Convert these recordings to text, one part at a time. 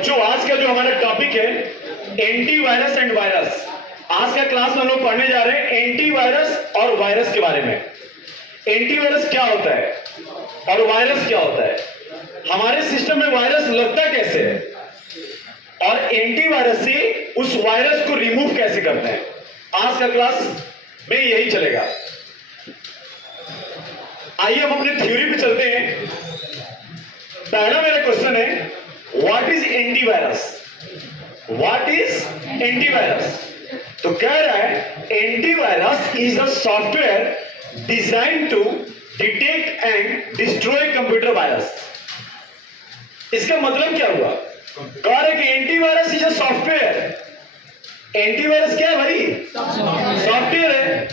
बच्चों आज का जो हमारा टॉपिक है एंटीवायरस एंड वायरस। आज का क्लास में हम लोग पढ़ने जा रहे हैं एंटीवायरस और वायरस के बारे में। एंटीवायरस क्या होता है और वायरस क्या होता है, हमारे सिस्टम में वायरस लगता कैसे है और एंटीवायरस से उस वायरस को रिमूव कैसे करते हैं। आज का क्लास में यही चलेगा। आइए हम अपने थ्योरी पे चलते हैं। पहला मेरा क्वेश्चन है what is antivirus. What is antivirus? तो कह रहा है antivirus is a software design to detect and destroy computer virus. इसका मतलब क्या हुआ? कह रहे कि antivirus is a software. Antivirus क्या है भाई? सॉफ्टवेयर है।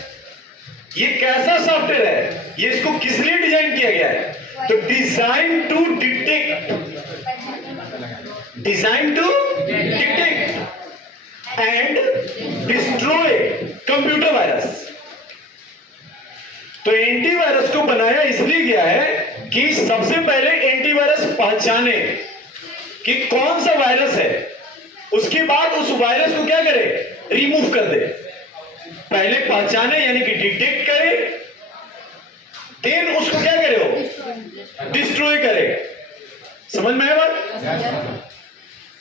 ये कैसा सॉफ्टवेयर है? ये इसको किस लिए डिजाइन किया गया है? तो design to detect and destroy computer virus. तो एंटीवायरस को बनाया इसलिए गया है कि सबसे पहले एंटीवायरस पहचाने कि कौन सा वायरस है, उसके बाद उस वायरस को क्या करे? रिमूव कर दे। पहले पहचाने यानी कि डिटेक्ट करे, देन उसको क्या करे? हो डिस्ट्रॉय करे। समझ में आया बात?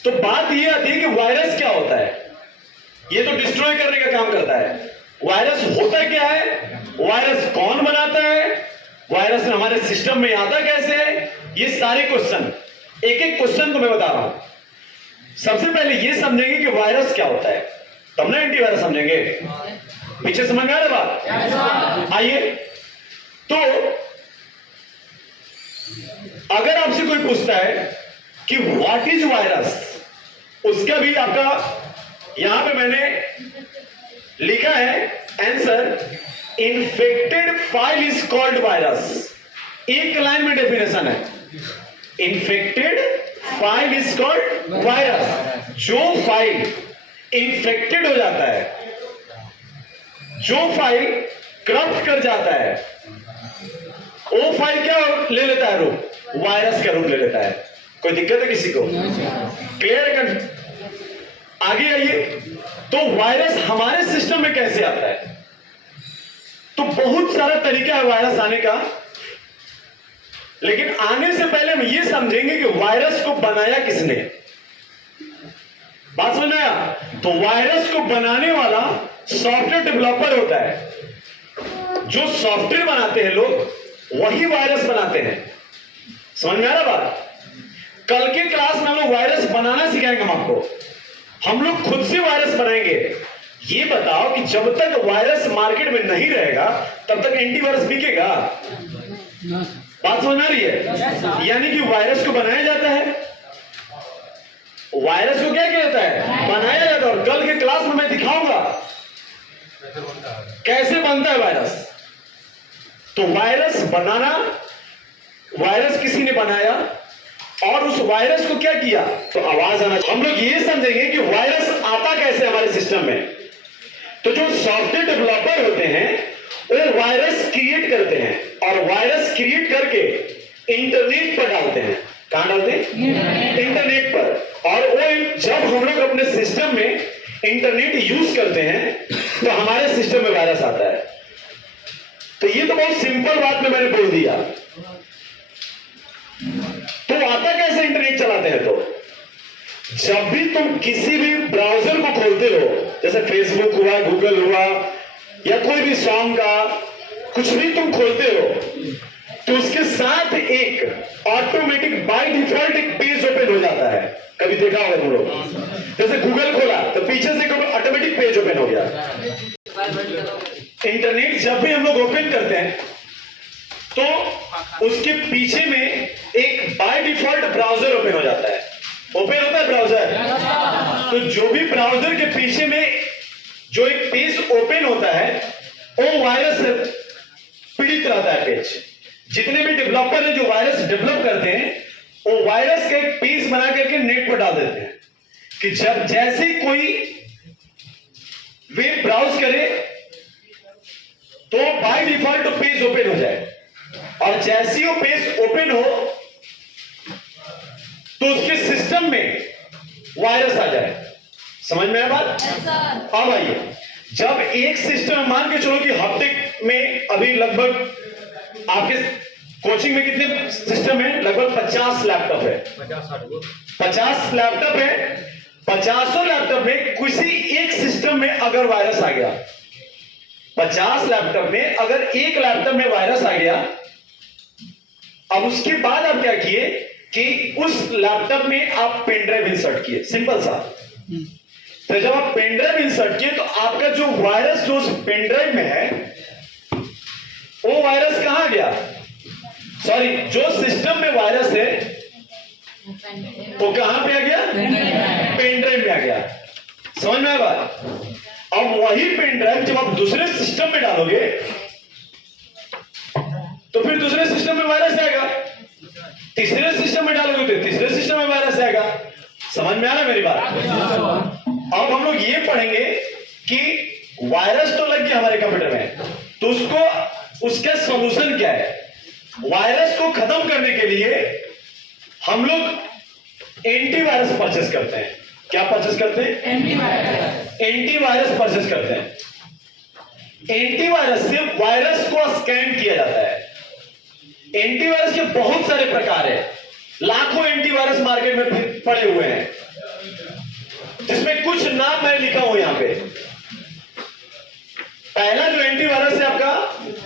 तो बात यह आती है कि वायरस क्या होता है। ये तो डिस्ट्रॉय करने का काम करता है। वायरस होता क्या है? वायरस कौन बनाता है? वायरस हमारे सिस्टम में आता कैसे है? ये सारे क्वेश्चन, एक एक क्वेश्चन को मैं बता रहा हूं। सबसे पहले ये समझेंगे कि वायरस क्या होता है, तब ना एंटीवायरस समझेंगे। पीछे समझ में आ रहा बात? आइए, तो अगर आपसे कोई पूछता है कि व्हाट इज वायरस, उसका भी आपका यहां पे मैंने लिखा है answer, infected file is called virus. एक लाइन में डेफिनेशन है, infected file is called virus. जो फाइल इन्फेक्टेड हो जाता है, जो फाइल करप्ट कर जाता है, वो फाइल क्या ले लेता है? रूप वायरस का रूप ले लेता है। कोई दिक्कत है किसी को? क्लियर है? आगे आइए, तो वायरस हमारे सिस्टम में कैसे आता है? तो बहुत सारा तरीका है वायरस आने का, लेकिन आने से पहले हम ये समझेंगे कि वायरस को बनाया किसने। बात समझ में आया? तो वायरस को बनाने वाला सॉफ्टवेयर डेवलपर होता है। जो सॉफ्टवेयर बनाते हैं लोग, वही वायरस बनाते हैं। समझ में आ रहा बात? कल के क्लास में हम लोग वायरस बनाना सिखाएंगे हम आपको। हम लोग खुद से वायरस बनाएंगे। ये बताओ कि जब तक वायरस मार्केट में नहीं रहेगा तब तक एंटीवायरस बिकेगा? बात समझ आ रही है? यानी कि वायरस को बनाया जाता है। वायरस को क्या किया जाता है? बनाया जाता है। और कल के क्लास में मैं दिखाऊंगा कैसे बनता है वायरस। तो वायरस बनाना, वायरस किसी ने बनाया और उस वायरस को क्या किया? तो आवाज आना। हम लोग ये समझेंगे कि वायरस आता कैसे हमारे सिस्टम में। तो जो सॉफ्टवेयर डेवलपर होते हैं वो वायरस क्रिएट करते हैं और वायरस क्रिएट करके इंटरनेट पर डालते हैं। कहां डालते हैं? इंटरनेट पर। और वो जब हम लोग अपने सिस्टम में इंटरनेट यूज करते हैं तो हमारे सिस्टम में वायरस आता है। तो ये तो बहुत सिंपल बात में मैंने बोल दिया। तो आता कैसे? इंटरनेट चलाते हैं तो जब भी तुम किसी भी ब्राउजर को खोलते हो, जैसे फेसबुक हुआ, गूगल हुआ, या कोई भी सॉन्ग का कुछ भी तुम खोलते हो, तो उसके साथ एक ऑटोमेटिक बाय डिफॉल्ट एक पेज ओपन हो जाता है। कभी देखा होगा तुम लोग, जैसे गूगल खोला तो पीछे से ऑटोमेटिक पेज ओपन हो गया। इंटरनेट जब भी हम लोग ओपन करते हैं तो उसके पीछे में एक बाय डिफॉल्ट ब्राउजर ओपन हो जाता है। ओपन होता है ब्राउजर। तो जो भी ब्राउजर के पीछे में जो एक पेज ओपन होता है वो वायरस से पीड़ित रहता है पेज। जितने भी डेवलपर हैं जो वायरस डेवलप करते हैं वो वायरस का एक पेज बना करके नेट पर डाल देते हैं कि जब जैसे कोई वेब ब्राउज करे तो बाय डिफॉल्ट पेज ओपन हो जाए, और जैसे ही वो पेज ओपन हो तो उसके सिस्टम में वायरस आ जाए। समझ में आया बात? अब आइए, जब एक सिस्टम मान के चलो कि हफ्ते में अभी लगभग आपके कोचिंग में कितने सिस्टम है? लगभग 50 लैपटॉप है। 50 लैपटॉप है। 50 लैपटॉप में किसी एक सिस्टम में अगर वायरस आ गया, 50 लैपटॉप में अगर एक लैपटॉप में वायरस आ गया, अब उसके बाद आप क्या किए कि उस लैपटॉप में आप पेन ड्राइव इंसर्ट किए, सिंपल सा। तो जब आप पेन ड्राइव इंसर्ट किए तो आपका जो वायरस जो उस पेन ड्राइव में है, वो वायरस कहां गया? सॉरी, जो सिस्टम में वायरस है वो कहां पे आ गया? पेन ड्राइव में आ गया। समझ में आया बात? अब वही पेन ड्राइव जब आप दूसरे सिस्टम में डालोगे तो फिर दूसरे सिस्टम में वायरस आएगा, तीसरे सिस्टम में डालोगे तो तीसरे सिस्टम में वायरस आएगा। समझ में आ रहा है मेरी बात? अब हम लोग ये पढ़ेंगे कि वायरस तो लग गया हमारे कंप्यूटर में, तो उसका सॉल्यूशन क्या है? वायरस को खत्म करने के लिए हम लोग एंटीवायरस परचेस करते हैं। क्या परचेस करते हैं? एंटीवायरस परचेस करते हैं। एंटीवायरस से वायरस को स्कैन किया जाता है। एंटीवायरस के बहुत सारे प्रकार है, लाखों एंटीवायरस मार्केट में पड़े हुए हैं, जिसमें कुछ नाम मैं लिखा हूं यहां पे। पहला जो एंटीवायरस है आपका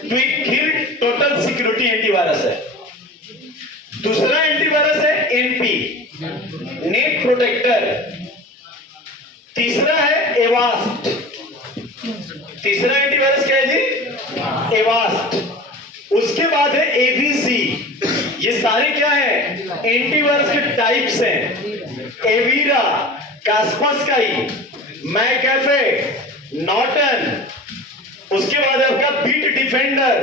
quick hit total security antivirus है। दूसरा एंटीवायरस है एनपी नेट प्रोटेक्टर। तीसरा है एवास्ट। तीसरा एंटीवायरस क्या है जी? एवास्ट। उसके बाद है एवीसी। ये सारे क्या है? एंटीवायरस के टाइप्स हैं। Avira, Kaspersky, McAfee, Norton. उसके बाद आपका Bitdefender,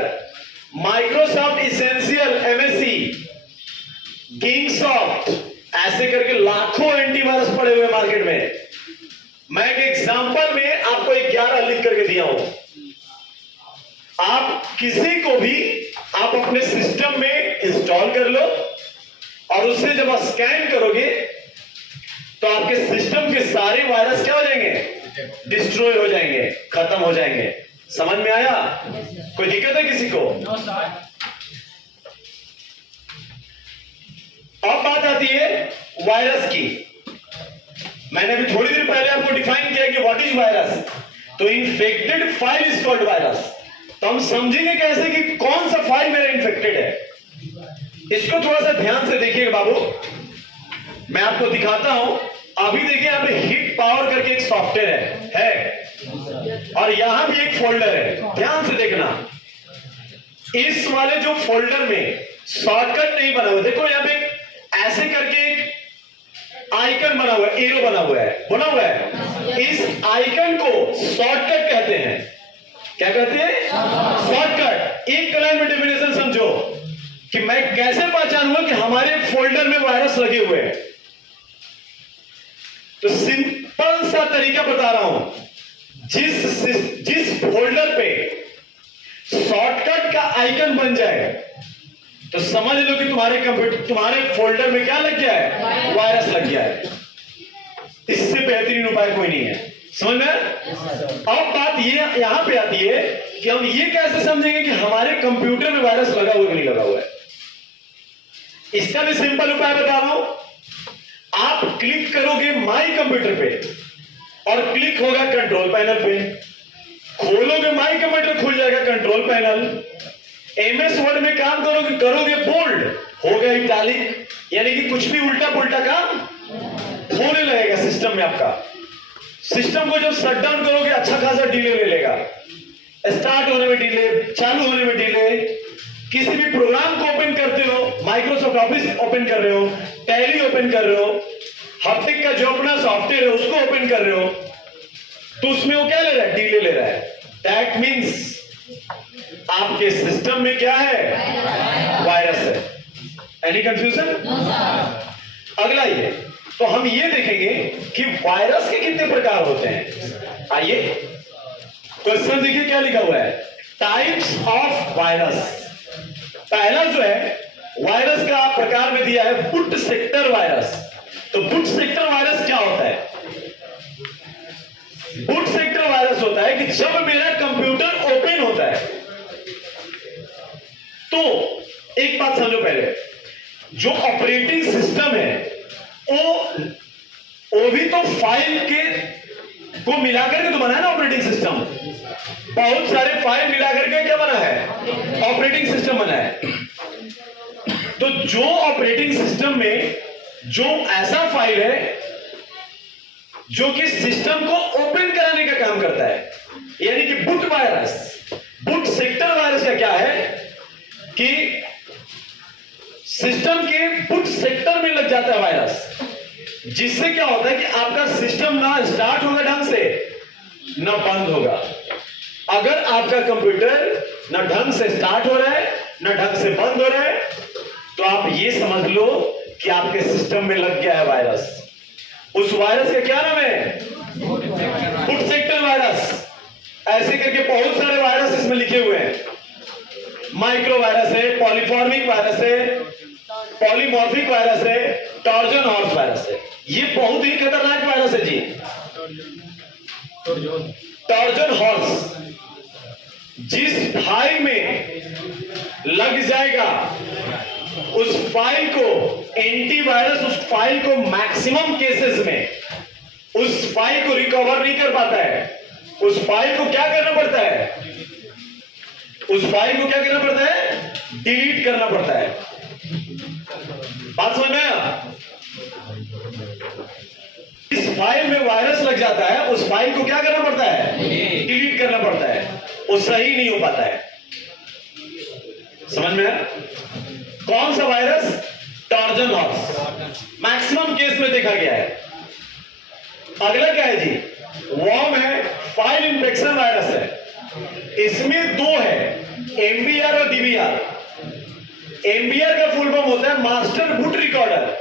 Microsoft essentials MSC, Kingsoft, ऐसे करके लाखों एंटीवायरस पड़े हुए मार्केट में। मैं एक एग्जांपल में आपको 11 लिख करके दिया हूं। आप किसी को भी आप अपने सिस्टम में इंस्टॉल कर लो और उससे जब आप स्कैन करोगे तो आपके सिस्टम के सारे वायरस क्या हो जाएंगे? डिस्ट्रॉय हो जाएंगे, खत्म हो जाएंगे। समझ में आया? कोई दिक्कत है किसी को? अब बात आती है वायरस की। मैंने अभी थोड़ी देर पहले आपको डिफाइन किया कि व्हाट इज वायरस। तो infected file is called virus. तो हम समझेंगे कैसे कि कौन सा फाइल मेरा इन्फेक्टेड है। इसको थोड़ा सा ध्यान से देखिएगा बाबू, मैं आपको दिखाता हूं। अभी देखिए यहां पे हिट पावर करके एक सॉफ्टवेयर है और यहां भी एक फोल्डर है। ध्यान से देखना, इस वाले जो फोल्डर में शॉर्टकट नहीं बना हुआ, देखो यहां पे ऐसे करके एक आइकन बना हुआ है, एरो बना हुआ है। इस आइकन को शॉर्टकट कहते हैं। क्या कहते हैं? शॉर्टकट। एक लाइन में डेफिनेशन समझो कि मैं कैसे पहचानूंगा कि हमारे फोल्डर में वायरस लगे हुए हैं। तो सिंपल सा तरीका बता रहा हूं। जिस फोल्डर पे शॉर्टकट का आइकन बन जाए तो समझ लो कि तुम्हारे फोल्डर में क्या लग गया है? वायरस लग गया है। इससे बेहतरीन उपाय कोई नहीं है। समझ में? अब बात ये यहां पे आती है कि हम ये कैसे समझेंगे कि हमारे कंप्यूटर में वायरस लगा हुआ कि नहीं लगा हुआ है। इसका भी सिंपल उपाय बता रहा हूं। आप क्लिक करोगे माई कंप्यूटर पे और क्लिक होगा कंट्रोल पैनल पे। खोलोगे माई कंप्यूटर, खुल जाएगा कंट्रोल पैनल। एमएस वर्ड में काम करोगे बोल्ड, होगा इटैलिक, यानी कि कुछ भी उल्टा पुल्टा काम होने लगेगा सिस्टम में। आपका सिस्टम को जब शट डाउन करोगे अच्छा खासा डिले ले लेगा। स्टार्ट होने में डिले, चालू होने में डिले। किसी भी प्रोग्राम को ओपन करते हो, माइक्रोसॉफ्ट ऑफिस ओपन कर रहे हो, टैली ओपन कर रहे हो, हप्टिक का जो अपना सॉफ्टवेयर है उसको ओपन कर रहे हो, तो उसमें वो क्या ले रहा है? डिले ले रहा है। दैट मीन्स आपके सिस्टम में क्या है? वायरस है। Any confusion? अगला ये, तो हम ये देखेंगे कि वायरस के कितने प्रकार होते हैं। आइए क्वेश्चन देखिए क्या लिखा हुआ है, टाइप्स ऑफ वायरस। पहला जो है वायरस का प्रकार में दिया है बुट सेक्टर वायरस। तो बुट सेक्टर वायरस क्या होता है? तो फाइल के को मिलाकर के तो बना है ना ऑपरेटिंग सिस्टम। बहुत सारे फाइल मिलाकर के क्या बना है? ऑपरेटिंग सिस्टम बना है। तो जो ऑपरेटिंग सिस्टम में जो ऐसा फाइल है जो कि सिस्टम को ओपन कराने का काम करता है, यानी कि boot virus, boot sector virus का क्या है कि सिस्टम के बूट सेक्टर में लग जाता है वायरस, जिससे क्या होता है कि आपका सिस्टम ना स्टार्ट होगा ढंग से ना बंद होगा। अगर आपका कंप्यूटर ना ढंग से स्टार्ट हो रहा है ना ढंग से बंद हो रहा है, तो आप ये समझ लो कि आपके सिस्टम में लग गया है वायरस। उस वायरस का क्या नाम है? Boot sector virus. ऐसे करके बहुत सारे वायरस इसमें लिखे हुए हैं। माइक्रो वायरस है, पॉलीफॉर्मिक वायरस है, पॉलीमॉर्फिक वायरस है, टॉर्जन हॉर्स वायरस है। ये बहुत ही खतरनाक वायरस है जी। टॉर्जन हॉर्स जिस फाइल में लग जाएगा उस फाइल को एंटीवायरस उस फाइल को मैक्सिमम केसेस में उस फाइल को रिकवर नहीं कर पाता है। उस फाइल को क्या करना पड़ता है? उस फाइल को क्या करना पड़ता है? डिलीट करना पड़ता है। बात समझ में आया? इस फाइल में वायरस लग जाता है, उस फाइल को क्या करना पड़ता है? डिलीट करना पड़ता है। वो सही नहीं हो पाता है। समझ में आया? कौन सा virus? Torsion horse maximum case में देखा गया है। अगला क्या है जी? वॉर्म है, फाइल इंफेक्शन वायरस है। इसमें दो है, एमबीआर और डीबीआर। एमबीआर का फुल फॉर्म होता है मास्टर बूट रिकॉर्डर,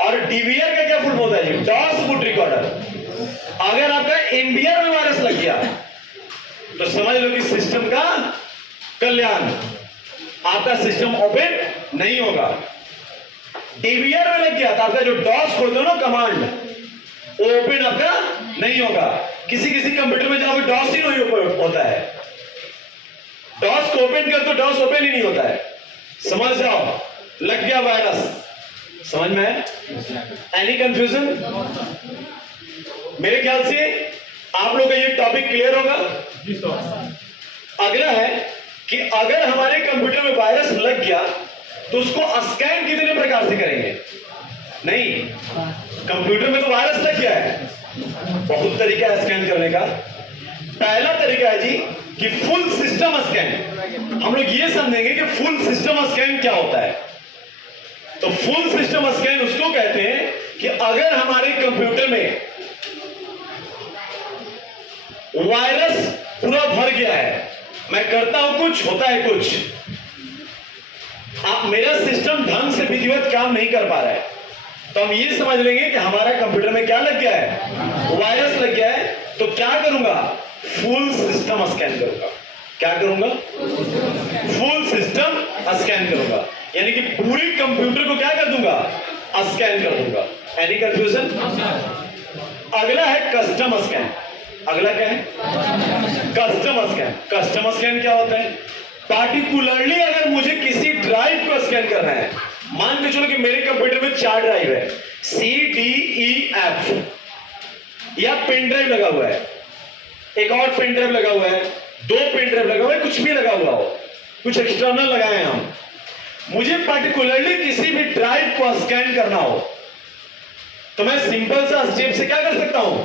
और डीबीआर का क्या फुल फॉर्म होता है जी? DOS boot recorder. अगर आपका एमबीआर में वायरस लग गया तो समझ लो कि सिस्टम का कल्याण, आपका सिस्टम ओपन नहीं होगा। डीबीआर में लग गया तो आपका जो डॉस खोलते हो ना कमांड, वो ओपन आपका नहीं होगा। किसी किसी कंप्यूटर में जहां डॉस ही नहीं होता है, डॉस को ओपन कर तो डॉस ओपन ही नहीं होता है। समझ जाओ, लग गया वायरस। समझ में है? Any confusion? मेरे ख्याल से आप लोग का ये टॉपिक क्लियर होगा। अगला है कि अगर हमारे कंप्यूटर में वायरस लग गया तो उसको स्कैन कितने प्रकार से करेंगे? नहीं, कंप्यूटर में तो वायरस लग गया है, बहुत तरीका है स्कैन करने का। पहला तरीका है जी कि फुल सिस्टम स्कैन। हम लोग ये समझेंगे कि फुल सिस्टम स्कैन क्या होता है। तो फुल सिस्टम स्कैन उसको कहते हैं कि अगर हमारे कंप्यूटर में वायरस पूरा भर गया है, मैं करता हूं कुछ, होता है कुछ, आप मेरा सिस्टम ढंग से विधिवत काम नहीं कर पा रहा है, तो हम ये समझ लेंगे कि हमारा कंप्यूटर में क्या लग गया है? वायरस लग गया है। तो क्या करूंगा? फुल सिस्टम स्कैन करूंगा। क्या करूंगा? फुल सिस्टम स्कैन करूंगा, यानी कि पूरे कंप्यूटर को क्या कर दूंगा? स्कैन कर दूंगा। Any confusion? अगला है कस्टम स्कैन। अगला क्या है? Custom scan. कस्टम स्कैन क्या होता है? पार्टिकुलरली अगर मुझे किसी ड्राइव को स्कैन करना है, मान के चलो कि मेरे कंप्यूटर में 4 ड्राइव है, C D E F, या पेन ड्राइव लगा हुआ है, एक और पेन ड्राइव लगा हुआ है, 2 पेन ड्राइव लगा हुआ है, कुछ भी लगा हुआ हो, कुछ एक्सटर्नल लगाए हैं हम। मुझे पार्टिकुलरली किसी भी ड्राइव को स्कैन करना हो तो मैं सिंपल सा स्टेप से क्या कर सकता हूं?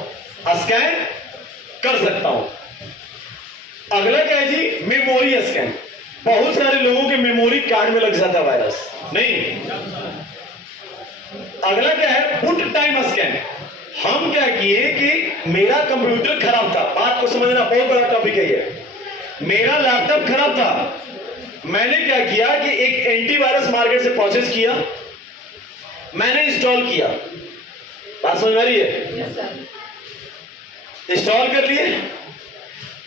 स्कैन कर सकता हूं। अगला क्या है जी? Memory scan. बहुत सारे लोगों के मेमोरी कार्ड में लग जाता है वायरस। नहीं। अगला क्या है? Boot time scan. हम क्या किए कि मेरा कंप्यूटर खराब था, बात को समझना, बहुत बड़ा टॉपिक है ये। मेरा लैपटॉप खराब था, मैंने क्या किया कि एक एंटीवायरस मार्केट से परचेज किया, मैंने इंस्टॉल किया। बात समझ आ रही है? इंस्टॉल कर लिए,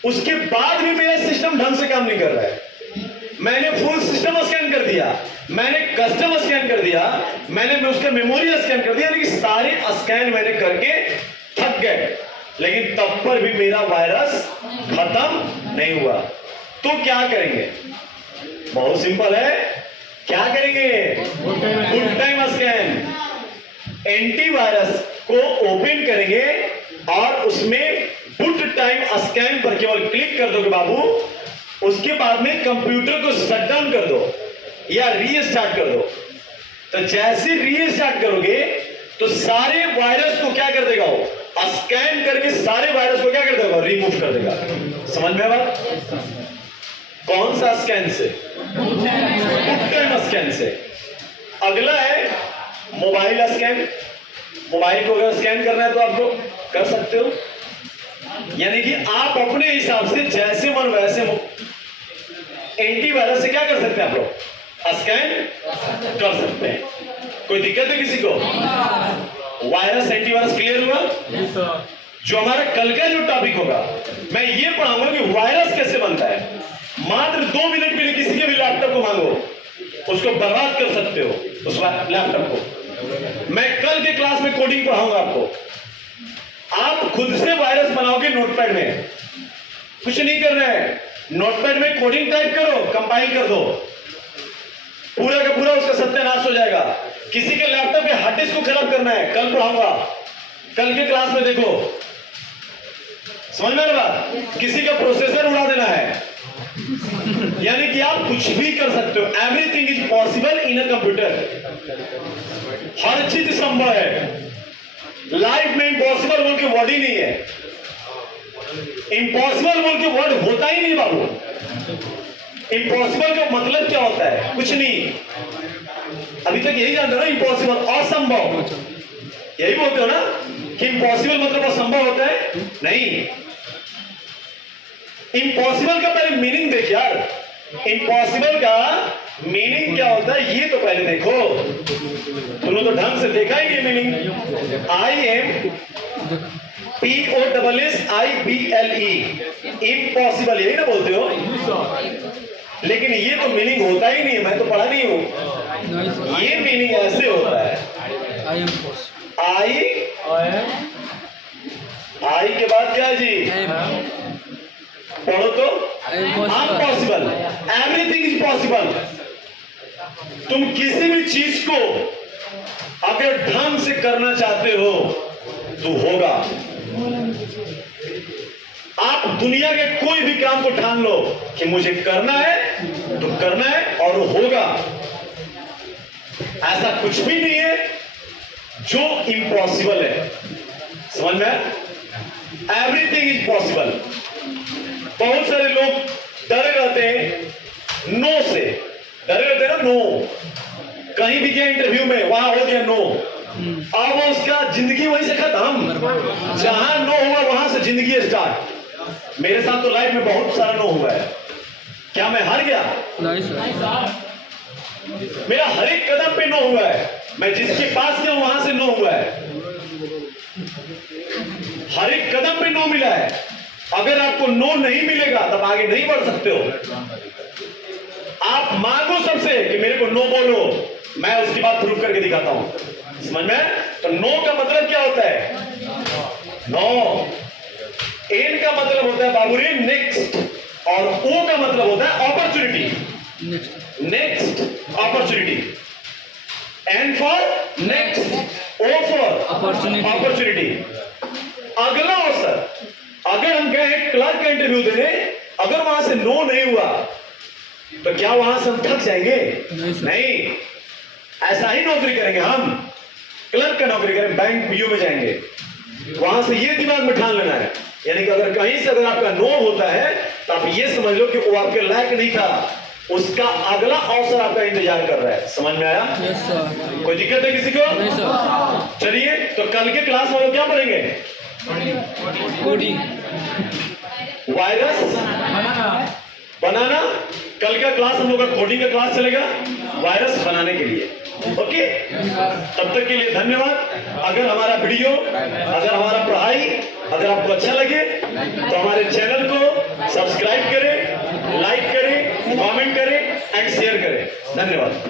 उसके बाद भी मेरा सिस्टम ढंग से काम नहीं कर रहा है। मैंने फुल सिस्टम स्कैन कर दिया, मैंने कस्टम स्कैन कर दिया, मैंने उसका मेमोरी स्कैन कर दिया, लेकिन सारे स्कैन मैंने करके थक गए, लेकिन तब पर भी मेरा वायरस खत्म नहीं हुआ। तो क्या करेंगे? बहुत सिंपल है। क्या करेंगे? Boot time scan. एंटीवायरस को ओपन करेंगे और उसमें पुट टाइम स्कैन पर केवल क्लिक कर दोगे बाबू, उसके बाद में कंप्यूटर को शट डाउन कर दो या रीस्टार्ट कर दो। तो जैसे रीस्टार्ट करोगे तो सारे वायरस को क्या कर देगा, वो स्कैन करके सारे वायरस को क्या कर देगा, रिमूव कर देगा। समझ में बात? कौन सा स्कैन से? पुट टाइम स्कैन से। अगला है मोबाइल स्कैन। मोबाइल को अगर स्कैन करना है तो आपको कर सकते हो, यानी कि आप अपने हिसाब से जैसे मन वैसे एंटीवायरस से क्या कर सकते हैं, आप लोग स्कैन कर सकते हैं। कोई दिक्कत है किसी को? वायरस एंटीवायरस क्लियर हुआ? जो हमारा कल का जो टॉपिक होगा, मैं ये पढ़ाऊंगा कि वायरस कैसे बनता है। मात्र 2 मिनट के लिए किसी के भी लैपटॉप को मांगो, उसको बर्बाद कर सकते हो उस लैपटॉप को। मैं कल के क्लास में कोडिंग पढ़ाऊंगा आपको। आप खुद से वायरस बनाओगे नोटपैड में, कुछ नहीं कर रहे हैं, नोटपैड में कोडिंग टाइप करो, कंपाइल कर दो, पूरा का पूरा उसका सत्यानाश हो जाएगा। किसी के लैपटॉप के हार्ड डिस्क को खराब करना है, कल पढ़ाऊंगा, कल के क्लास में देखो। समझ में आ रहा? किसी का प्रोसेसर उड़ा देना है, यानी कि आप कुछ भी कर सकते हो। Everything is possible in a computer. हर चीज संभव है लाइफ में। इम्पॉसिबल बोल के वर्ड ही नहीं है, इम्पॉसिबल बोल के वर्ड होता ही नहीं बाबू। इम्पॉसिबल का मतलब क्या होता है? कुछ नहीं। अभी तक यही जानते हो ना, इम्पॉसिबल असंभव, यही बोलते हो ना कि इम्पॉसिबल मतलब असंभव होता है? नहीं। इम्पॉसिबल का पहले मीनिंग देख यार, इम्पॉसिबल का मीनिंग क्या होता है ये तो पहले देखो। तुमने तो ढंग से देखा ही नहीं मीनिंग। IMPOSSIBLE, इम्पॉसिबल, यही ना बोलते हो? लेकिन ये तो मीनिंग होता ही नहीं है, मैं तो पढ़ा नहीं हूं। ये मीनिंग ऐसे होता है, आई के बाद क्या है जी? पढ़ो तो, अनपॉसिबल। Everything is possible. तुम किसी भी चीज को अगर ढंग से करना चाहते हो तो होगा। आप दुनिया के कोई भी काम को ठान लो कि मुझे करना है तो करना है और होगा। ऐसा कुछ भी नहीं है जो इम्पॉसिबल है। समझ में? Everything is possible. बहुत सारे लोग डरे रहते हैं नो से, डरे रहते हैं ना, नो। कहीं भी गया इंटरव्यू में, वहां हो गया नो, अब उसका जिंदगी वहीं से खत्म। जहां नो हुआ वहां से जिंदगी स्टार्ट। मेरे साथ तो लाइफ में बहुत सारा नो हुआ है। क्या मैं हार गया? मेरा हर एक कदम पे नो हुआ है। मैं जिसके पास गया वहां से नो हुआ है। हर एक कदम पे नो मिला है। अगर आपको नो नहीं मिलेगा तब आगे नहीं बढ़ सकते हो। आप मांगो सबसे कि मेरे को नो बोलो, मैं उसकी बात प्रूव करके दिखाता हूं। समझ में? तो नो का मतलब क्या होता है? नो। एन का मतलब होता है बाबूरी नेक्स्ट, और ओ का मतलब होता है opportunity. Next opportunity, N for next, O for opportunity, अगला अवसर। अगर हम गए क्लर्क का इंटरव्यू देने, अगर वहां से नो नहीं हुआ तो क्या वहां से हम थक जाएंगे? नहीं। ऐसा ही नौकरी करेंगे हम। क्लर्क का नौकरी करें, बैंक पीओ में जाएंगे, वहां से ये दिमाग में ठान लेना है, यानी कि अगर कहीं से अगर आपका नो होता है तो आप ये समझ लो कि वो आपके लायक नहीं था, उसका अगला अवसर आपका इंतजार कर रहा है। समझ में आया? Yes sir. कोई दिक्कत है किसी को? नहीं सर। चलिए, तो कल के क्लास में हम लोग क्या पढ़ेंगे? कोडिंग, वायरस बनाना। कल का क्लास हम लोग का कोडिंग का क्लास चलेगा, वायरस बनाने के लिए। ओके, तब तक के लिए धन्यवाद। अगर हमारा वीडियो, अगर हमारा पढ़ाई अगर आपको अच्छा लगे तो हमारे चैनल को सब्सक्राइब करें, लाइक करें, कमेंट करें एंड शेयर करें। धन्यवाद।